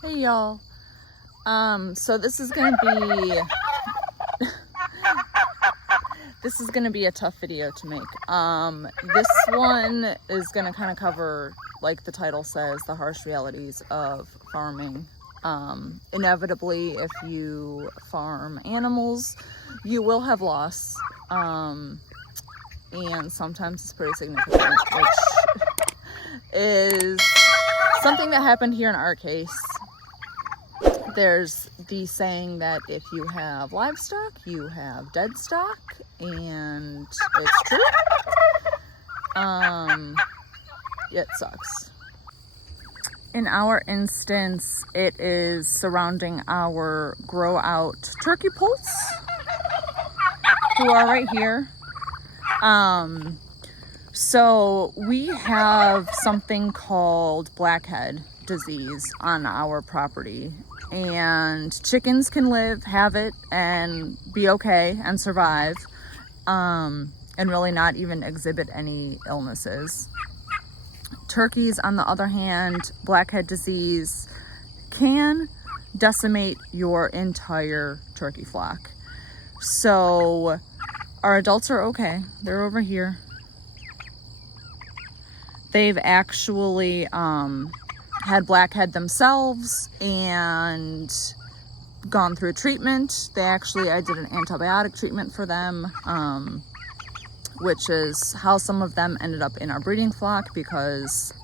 Hey y'all. So this is gonna be a tough video to make. This one is gonna kind of cover, like the title says, the harsh realities of farming. Inevitably, if you farm animals, you will have loss. And sometimes it's pretty significant, which is something that happened here in our case. There's the saying that if you have livestock, you have dead stock, and it's true. It sucks. In our instance, it is surrounding our grow out turkey poults who are right here. So we have something called blackhead disease on our property, and chickens can have it and be okay and survive, and really not even exhibit any illnesses. Turkeys, on the other hand, blackhead disease can decimate your entire turkey flock. So our adults are okay. They're over here. They've actually had blackhead themselves and gone through treatment. I did an antibiotic treatment for them, which is how some of them ended up in our breeding flock, because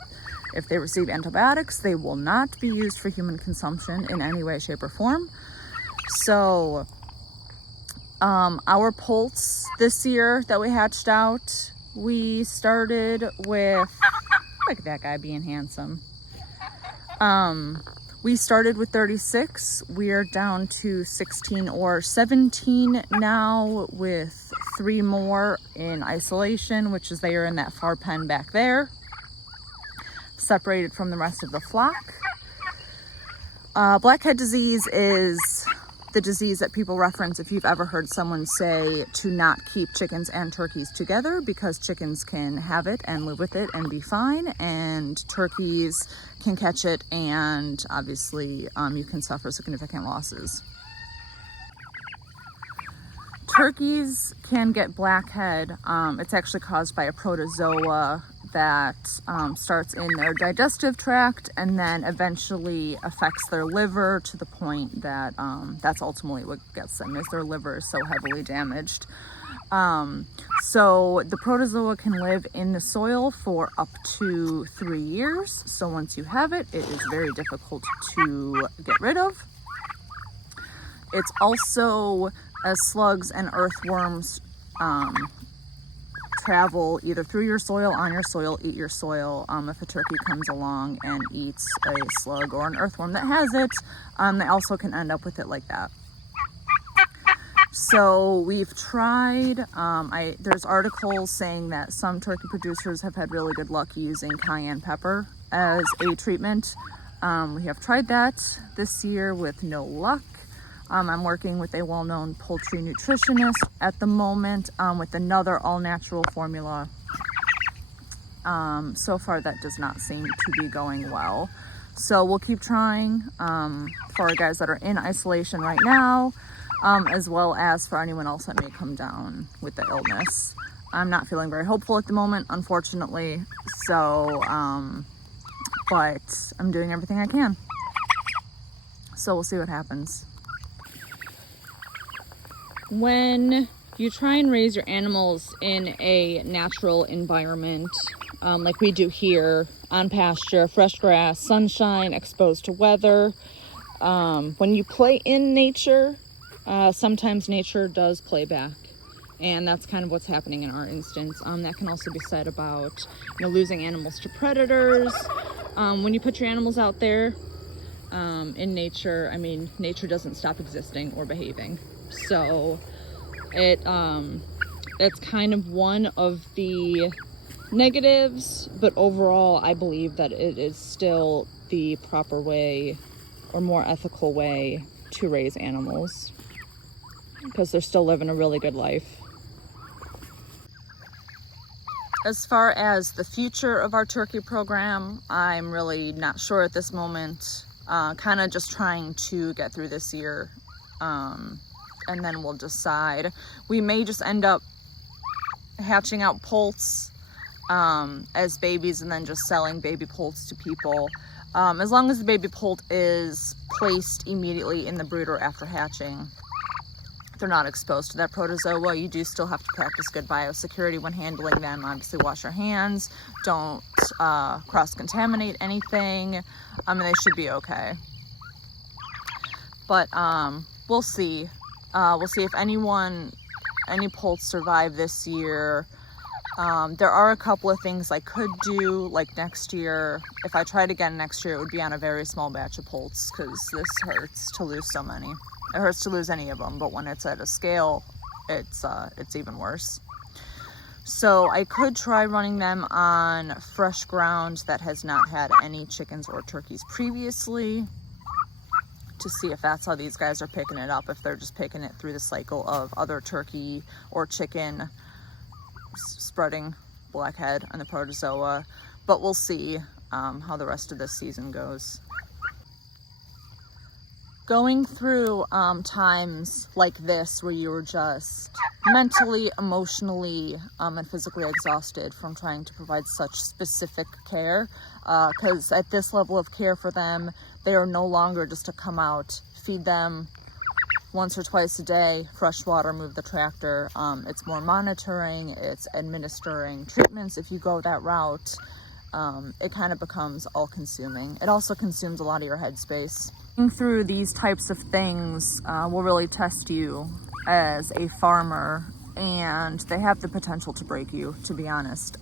if they receive antibiotics, they will not be used for human consumption in any way, shape, or form. So our poults this year that we hatched out, we started with, look at that guy being handsome. We started with 36. We are down to 16 or 17 now, with 3 more in isolation, which is they are in that far pen back there, separated from the rest of the flock. Blackhead disease is the disease that people reference if you've ever heard someone say to not keep chickens and turkeys together, because chickens can have it and live with it and be fine, and turkeys can catch it, and obviously you can suffer significant losses. Turkeys can get blackhead. It's actually caused by a protozoa that starts in their digestive tract and then eventually affects their liver, to the point that that's ultimately what gets them, is their liver is so heavily damaged. So the protozoa can live in the soil for up to 3 years. So once you have it, it is very difficult to get rid of. It's also, as slugs and earthworms travel either through your soil, on your soil, eat your soil. If a turkey comes along and eats a slug or an earthworm that has it, they also can end up with it like that. So we've tried, there's articles saying that some turkey producers have had really good luck using cayenne pepper as a treatment. We have tried that this year with no luck. I'm working with a well-known poultry nutritionist at the moment with another all-natural formula. So far that does not seem to be going well. So we'll keep trying for our guys that are in isolation right now, as well as for anyone else that may come down with the illness. I'm not feeling very hopeful at the moment, unfortunately. So, but I'm doing everything I can. So we'll see what happens. When you try and raise your animals in a natural environment, like we do here, on pasture, fresh grass, sunshine, exposed to weather, when you play in nature, sometimes nature does play back, and that's kind of what's happening in our instance. That can also be said about, losing animals to predators. When you put your animals out there in nature, nature doesn't stop existing or behaving. So it's kind of one of the negatives, but overall I believe that it is still the proper way, or more ethical way, to raise animals, because they're still living a really good life. As far as the future of our turkey program, I'm really not sure at this moment. kind of just trying to get through this year, and then we'll decide. We may just end up hatching out poults as babies and then just selling baby poults to people, as long as the baby poult is placed immediately in the brooder after hatching. If they're not exposed to that protozoa, you do still have to practice good biosecurity when handling them. Obviously wash your hands, don't cross-contaminate anything, and they should be okay. But we'll see. We'll see if any poults survive this year. There are a couple of things I could do, like next year. If I tried again next year, it would be on a very small batch of poults, because this hurts to lose so many. It hurts to lose any of them, but when it's at a scale, it's even worse. So I could try running them on fresh ground that has not had any chickens or turkeys previously, to see if that's how these guys are picking it up, if they're just picking it through the cycle of other turkey or chicken spreading blackhead and the protozoa. But we'll see how the rest of this season goes. Going through times like this where you were just mentally, emotionally, and physically exhausted from trying to provide such specific care, because at this level of care for them, they are no longer just to come out, feed them once or twice a day, fresh water, move the tractor. It's more monitoring, it's administering treatments if you go that route. It kind of becomes all-consuming. It also consumes a lot of your headspace. Going through these types of things will really test you as a farmer, and they have the potential to break you, to be honest,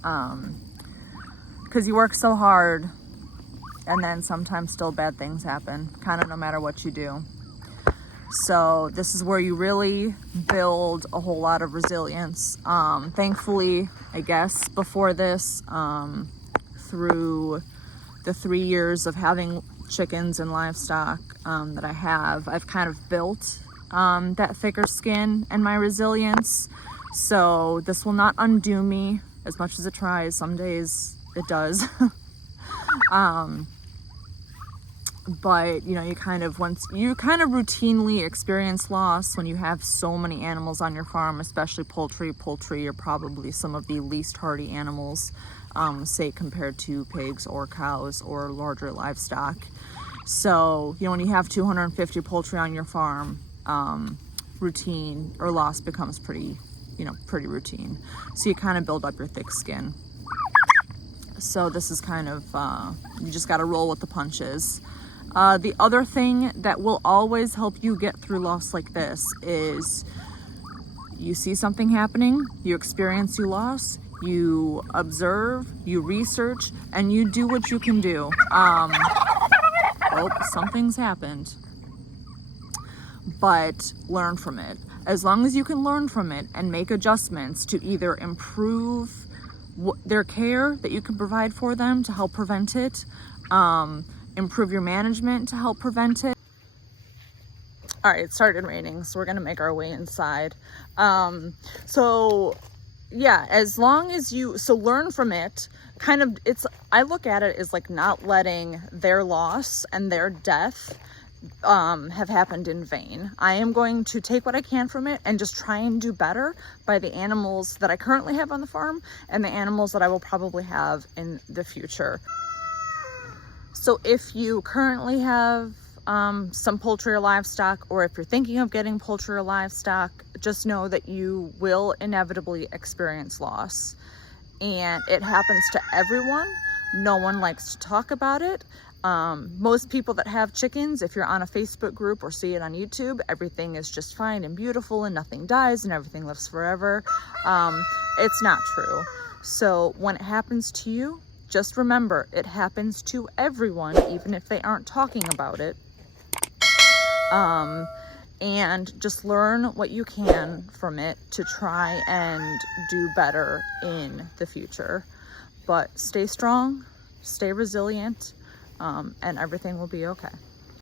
because you work so hard, and then sometimes still bad things happen, kind of no matter what you do. So this is where you really build a whole lot of resilience. Thankfully, I guess, before this, through the 3 years of having chickens and livestock that I have, I've kind of built that thicker skin and my resilience. So this will not undo me as much as it tries. Some days it does. But you know, once you kind of routinely experience loss when you have so many animals on your farm, especially poultry. Poultry are probably some of the least hardy animals, say compared to pigs or cows or larger livestock. So, you know, when you have 250 poultry on your farm, routine or loss becomes pretty routine. So you kind of build up your thick skin. So this is kind of, you just got to roll with the punches. The other thing that will always help you get through loss like this is you see something happening, you experience your loss, you observe, you research, and you do what you can do. Oh, something's happened. But learn from it. As long as you can learn from it and make adjustments to either improve their care that you can provide for them to help prevent it, improve your management to help prevent it. All right, it started raining, so we're gonna make our way inside. So yeah, as long as learn from it. I look at it as like not letting their loss and their death have happened in vain. I am going to take what I can from it and just try and do better by the animals that I currently have on the farm and the animals that I will probably have in the future. So if you currently have some poultry or livestock, or if you're thinking of getting poultry or livestock, just know that you will inevitably experience loss. And it happens to everyone. No one likes to talk about it. Most people that have chickens, if you're on a Facebook group or see it on YouTube, everything is just fine and beautiful and nothing dies and everything lives forever. It's not true. So when it happens to you, just remember it happens to everyone, even if they aren't talking about it. And just learn what you can from it to try and do better in the future. But stay strong, stay resilient, and everything will be okay.